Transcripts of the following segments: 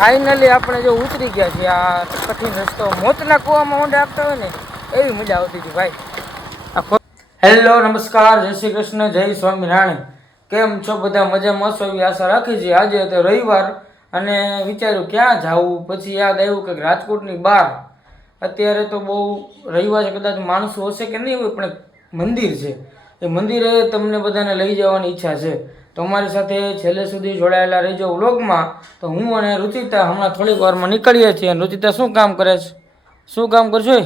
Finally આપણે જો ઉતરી ગયા છીએ આ કઠિન રસ્તો મોતના કૂવામાં ઊંડા આપતા હોય ને એવી મજા આવતી હતી ભાઈ. હેલો નમસ્કાર, જય શ્રી કૃષ્ણ, જય સ્વામિનારાયણ. કેમ છો બધા? મજામાં છો એવી આશા રાખી છીએ. આજે તો રવિવાર અને વિચાર્યું ક્યાં જાવું, પછી યાદ આવ્યું કે રાજકોટની બહાર અત્યારે તો બહુ રવિવાર છે, કદાચ માણસો હશે કે નહીં હોય, પણ મંદિર છે. એ મંદિરે તમને બધાને લઈ જવાની ઈચ્છા છે. તો અમારી સાથે છેલ્લે સુધી જોડાયેલા રહેજો વ્લોગમાં. તો હું અને રુચિતા હમણાં થોડીક વારમાં નીકળીએ છીએ. રુચિતા શું કામ કરે છે? શું કામ કરશો?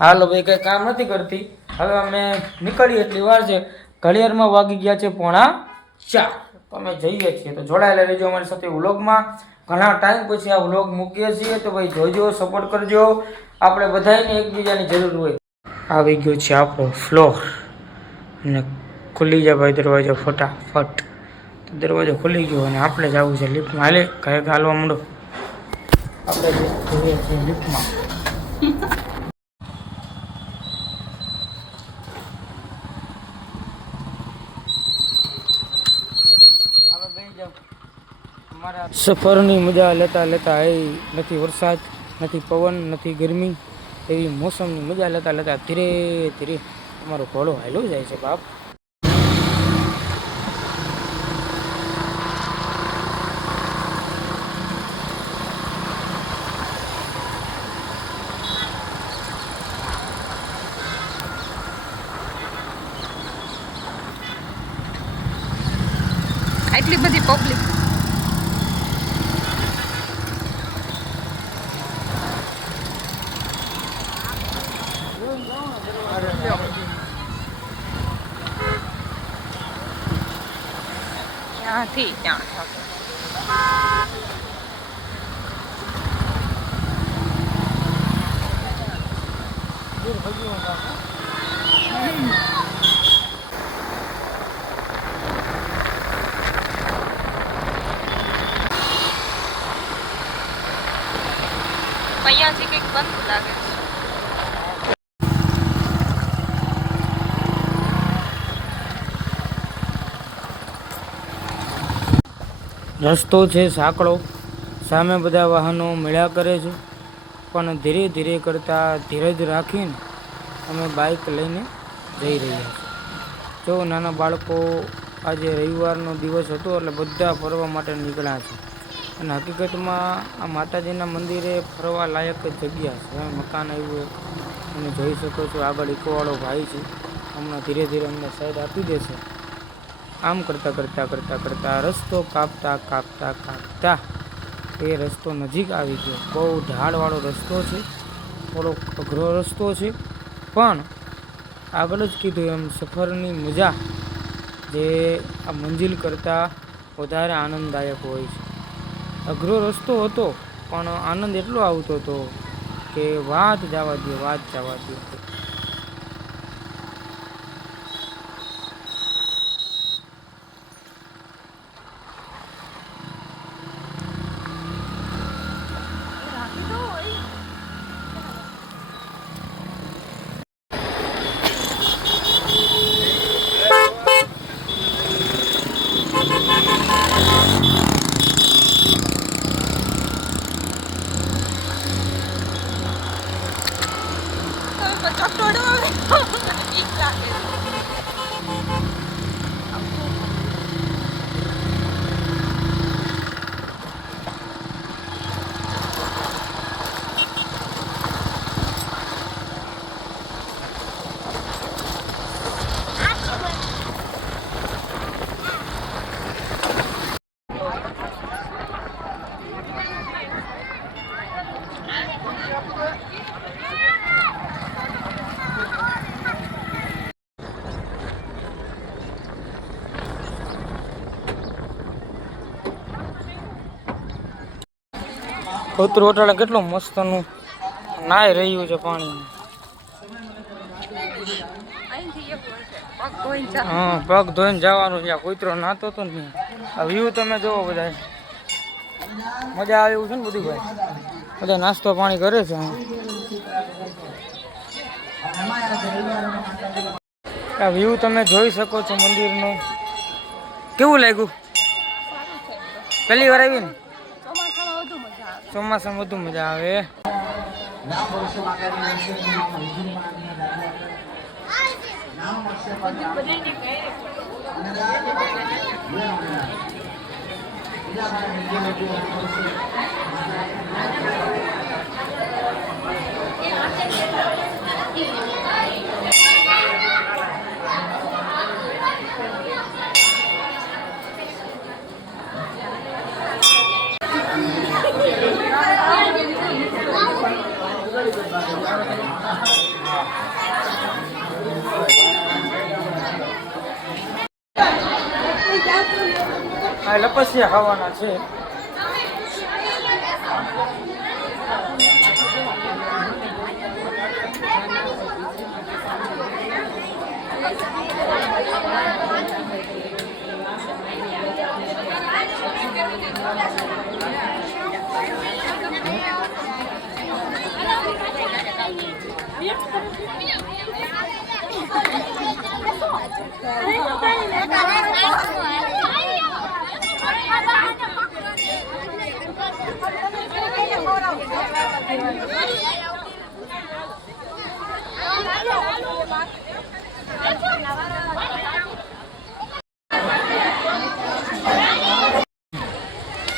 હાલો ભાઈ, કંઈ કામ નથી કરતી. હવે અમે નીકળીએ એટલી વાર છે. ઘડિયાળમાં વાગી ગયા છે 3:45. તો અમે જઈએ છીએ. તો જોડાયેલા રહેજો અમારી સાથે વ્લોગમાં. ઘણા ટાઈમ પછી આ વ્લોગ મૂકીએ છીએ, તો ભાઈ જોજો, સપોર્ટ કરજો. આપણે બધાને એકબીજાની જરૂર હોય. આવી ગયો છે આપણો ફ્લોર અને ખુલી જાય ભાઈ દરવાજો ફટાફટ. દરવાજો ખુલી ગયો અને આપણે જવું છે લિફ્ટમાં. હાલે કાંઈક હાલવા માંડો. આપણે જઈએ છીએ લિફ્ટમાં. સફરની મજા લેતા લેતા નથી વરસાદ, નથી પવન, નથી ગરમી, એવી મોસમની મજા લેતા લેતા ધીરે ધીરે તમારો ઘોડો હાલ્યો જાય છે બાપ. એટલી બધી પબ્લિક. ત્યાંથી ત્યાં અહીંયાથી કંઈક બંધ લાગે છે. રસ્તો છે સાંકડો, સામે બધા વાહનો મળ્યા કરે છે, પણ ધીરે ધીરે કરતાં ધીરજ રાખીને અમે બાઇક લઈને જઈ રહ્યા છીએ. જો નાના બાળકો, આજે રવિવારનો દિવસ હતો એટલે બધા ફરવા માટે નીકળ્યા છે. અને હકીકતમાં આ માતાજીના મંદિરે ફરવા લાયક જગ્યા છે. મકાન આવ્યું અને જોઈ શકો છો આગળ ઇકોવાળો ભાઈ છે, હમણાં ધીરે ધીરે અમને સાઈડ આપી દેશે. આમ કરતાં કરતાં કરતાં કરતાં રસ્તો કાપતા કાપતા કાપતા એ રસ્તો નજીક આવી ગયો. બહુ ઢાળવાળો રસ્તો છે, થોડો અઘરો રસ્તો છે, પણ આગળ જ કીધું એમ સફરની મજા જે આ મંજિલ કરતાં વધારે આનંદદાયક હોય છે. અઘરો રસ્તો હતો પણ આનંદ એટલો આવતો હતો કે વાત જવા દે, વાત જવા દે. કૂતરું અટાણે કેટલું મસ્તનું નાઈ રહ્યું છે પાણી. હા, પગ ધોઈને જવાનું છે. કૂતરો નાતો તો ને. આ વ્યૂ તમે જોવો બધા, મજા આવે એવું છે ને બધું ભાઈ. બધા નાસ્તો પાણી કરે છે. આ વ્યૂ તમે જોઈ શકો છો મંદિરનો. કેવું લાગ્યું? પહેલી વાર આવી ને? ચોમાસામાં વધુ મજા આવે. આ લપસિયા ખાવાના છે.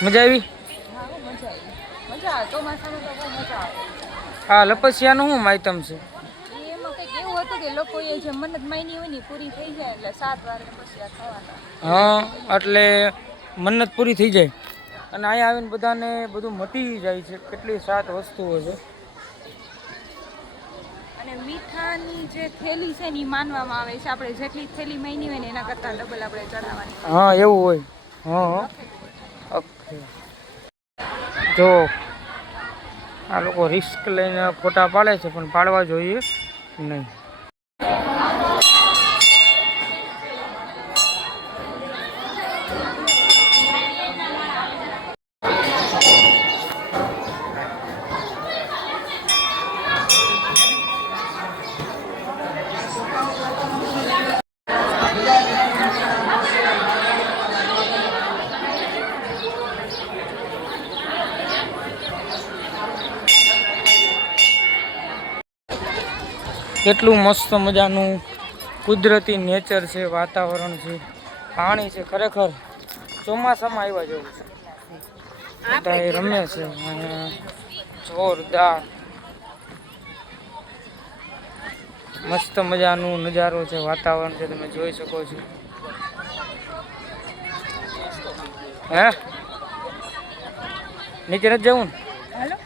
મજા આવી. હા લપસિયાનું શું માહિતમ છે? એમાં કંઈક એવું હતું કે લોકોએ જે મન્નત માંગી હોય ને પૂરી થઈ જાય એટલે 7 વાર લપસિયા ખાવાના. હા એટલે મન્નત પૂરી થઈ જાય અને અહીંયા આવીને બધાને બધું મટી જાય છે. કેટલી 7 વસ્તુઓ છે. અને મીઠાની જે થેલી છે ને એ માનવામાં આવે છે આપણે જેટલી થેલી માંગી હોય ને એના કરતાં ડબલ આપણે ચડાવવાની. હા એવું હોય. હા ઓકે. જો આ લોકો રિસ્ક લઈને ફોટા પાડે છે પણ પાડવા જોઈએ નહીં. કેટલું મસ્ત મજાનું કુદરતી નેચર છે, વાતાવરણ છે, પાણી છે. ખરેખર ચોમાસામાં આવ્યા જેવું છે. બધા એ રમે છે જોરદાર મસ્ત મજાનું નજારો છે, વાતાવરણ છે. તમે જોઈ શકો છો. હે નીચે નથી જવું ને?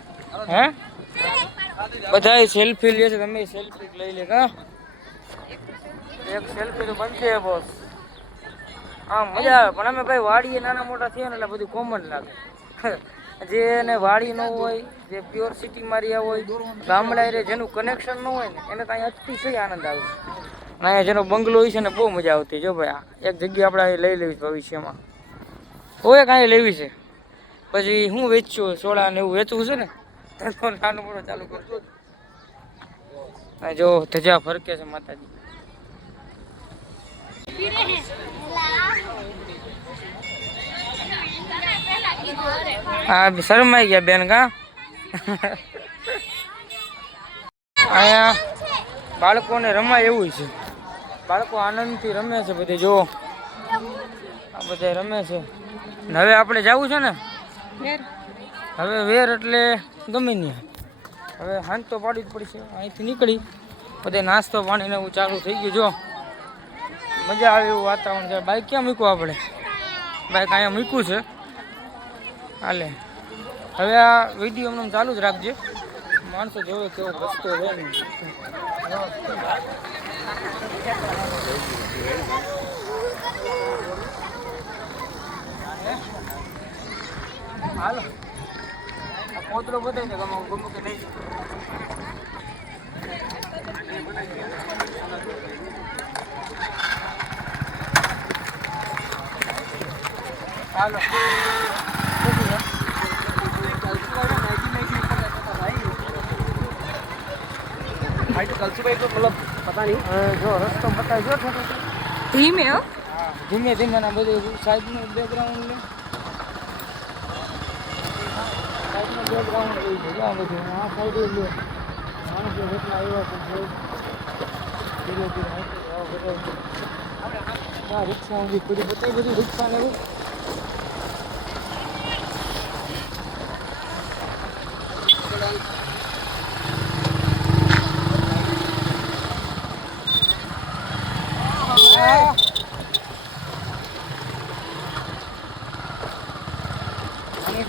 હે બધા સેલ્ફી લે છે. તમે સેલ્ફી લઈ લે કા? એક સેલ્ફી તો બનશે બોસ. હા મજા આવે પણ અમે ભાઈ વાડીએ નાના મોટા થયા ને એટલે બધું કોમન લાગે. જેને વાડી ન હોય, જે પ્યોર સિટીમાં રહ્યા હોય, ગામડા રે જેનું કનેક્શન ન હોય ને એને કાંઈ અતિશય આનંદ આવે છે. અહીંયા જેનો બંગલો હોય છે ને બહુ મજા આવતી. જો ભાઈ એક જગ્યા આપણે લઈ લેવી ભવિષ્યમાં. કોઈ કાંઈ લેવી છે પછી હું વેચ્યું સોડા ને એવું વેચવું છે ને નાનું મોટું ચાલુ કરતું. જો ધજા ફરકે છે માતાજી. હા શરમાઈ ગયા બેન કા? અહીંયા બાળકોને રમાય એવું છે. બાળકો આનંદથી રમે છે બધે. જો આ બધા રમે છે. હવે આપણે જવું છે ને હવે વેર એટલે ગમે નહીં. હવે હાંજ તો પાડવી જ પડશે. અહીંથી નીકળી બધે નાસ્તો પાણી ને એવું ચાલુ થઈ ગયું. જો મજા આવે એવું વાતાવરણ છે. બાઇક ક્યાં મૂકવું આપણે? બાઇક અહીંયા મૂકવું છે. હાલે હવે આ વિડીયો અમને ચાલુ જ રાખજે. માણસો જોવે કેવો રસ્તો રહે ને. હાલો પોતરો બતાવી દે ગમે ગમે કે નહીં. હાલો કલસુભાઈ તો મતલબ પતા નહીં. જો રસ્તો બતાવી જો થોડો ધીમે. હો હા ધીમે ધીમે ના બધું સાઈડનું બેકગ્રાઉન્ડ ને બેકગ્રાઉન્ડ એવી છે જ્યાં બધું આ સાઈડ લો માણસો જેટલા આવ્યા છે ધીરે ધીરે આ રિક્ષા ઊભી કરી બતાવી બધી રિક્ષા ને એવું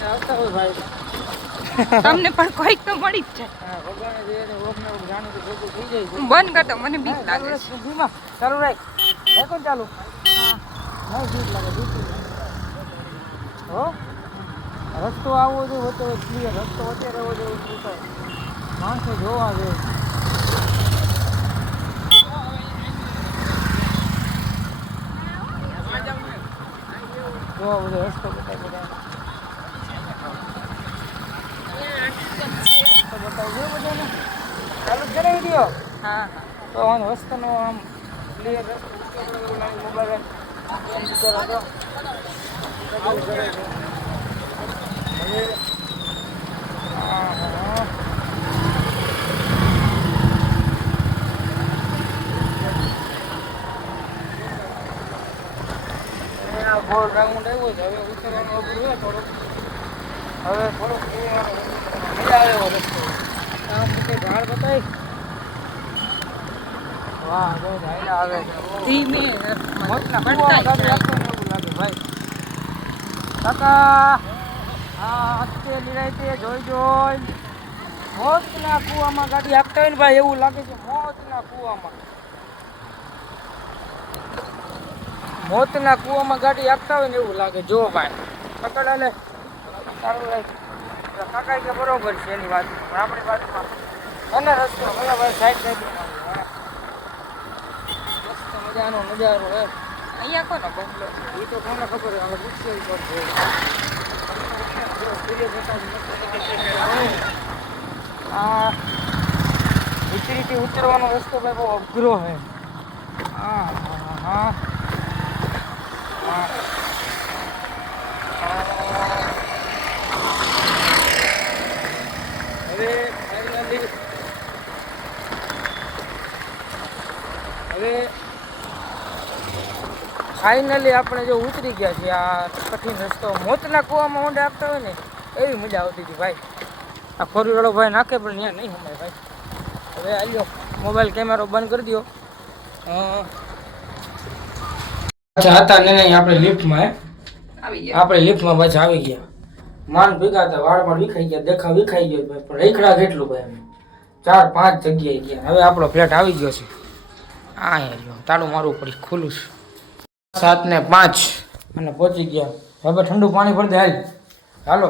આવતા હોય ભાઈ તમને પણ કોઈક તો મળી જ જાય. હા ભગવાને જે ઓપને જાણું તો ભેગું થઈ જાય છે બંધ કરતો મને બીક લાગે છે. ધીમા ચાલુ રાખ હે કોણ ચાલુ હા બીક લાગે બીક હો રસ્તો આવવો જોઈએ હોતો ક્લિયર રસ્તો અત્યારે આવવો જોઈએ માણસો જોવા જોઈએ જોવા બધો રસ્તો બતાવી બધા બતાવજો બધાને ચાલુ જ કરાવી દો હા તો આમ રસ્તાનો આમ ક્લિયર રસ્તો મોબાઈલ ગોળ રાઉન્ડ આવ્યો છે હવે ઉતરવાનું અઘરું છે થોડુંક હવે થોડુંક મજા આવે એવો રસ્તો આમ બધે ઝાડ બતાવી વાહ જો ઝાડા આવે છે ધીમે મોતના પડતા કુવામાં ગાડી જાય. આપતો ને એવું લાગે ભાઈ કાકા હા હસ્તે નિરાયતે જોઈ જોઈ મોતના કુવામાં ગાડી આપતા હોય ને ભાઈ એવું લાગે છે મોતના કુવામાં ગાડી આપતા હોય ને એવું લાગે જો ભાઈ પકડ લે સારું લાગે કાકા કે બરોબર છે એની વાત પણ આપણી બાજુમાં અને રસ્તો ભલે ભાઈ સાઈડ મસ્ત મજાનો નજારો હે અહીંયા કોનો બંગલો? એ તો કોને ખબર હવે પૂછવું પડશે આ નીચેથી ઉતરવાનો રસ્તો ભાઈ બહુ અઘરો છે હા હા હા હવે ફાઇનલી આપણે જો ઉતરી ગયા છીએ આ કઠિન રસ્તો મોતના કૂવામાં ઊંડા આપતા હોય ને એવી મજા આવતી હતી ભાઈ આ ફોરવીલવાળો ભાઈ નાખે પણ ત્યાં નહીં સમજાય ભાઈ હવે આલ્યો મોબાઈલ કેમેરો બંધ કરી દો અચ્છા હતા ને નહીં આપણે લિફ્ટમાં આવી ગયા. આપણે લિફ્ટમાં પાછા આવી ગયા માન ભેગા હતા વાળ પણ વિખાઈ ગયા દેખા વિખાઈ ગયો ભાઈ પણ રેખડા કેટલું ભાઈ અમે 4-5 જગ્યાએ ગયા હવે આપણો ફ્લેટ આવી ગયો છે આ રહ્યો તાળું મારવું પડી ખુલ્લું છે 7:05 અને પહોંચી ગયા હવે ઠંડુ પાણી ભરી દે હાલો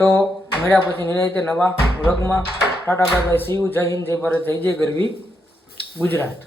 તો મળ્યા પછી નિરાયતે નવા વ્લોગમાં Tata bye bye see you જય હિન્દ જય ભારત જય જય ગરવી ગુજરાત.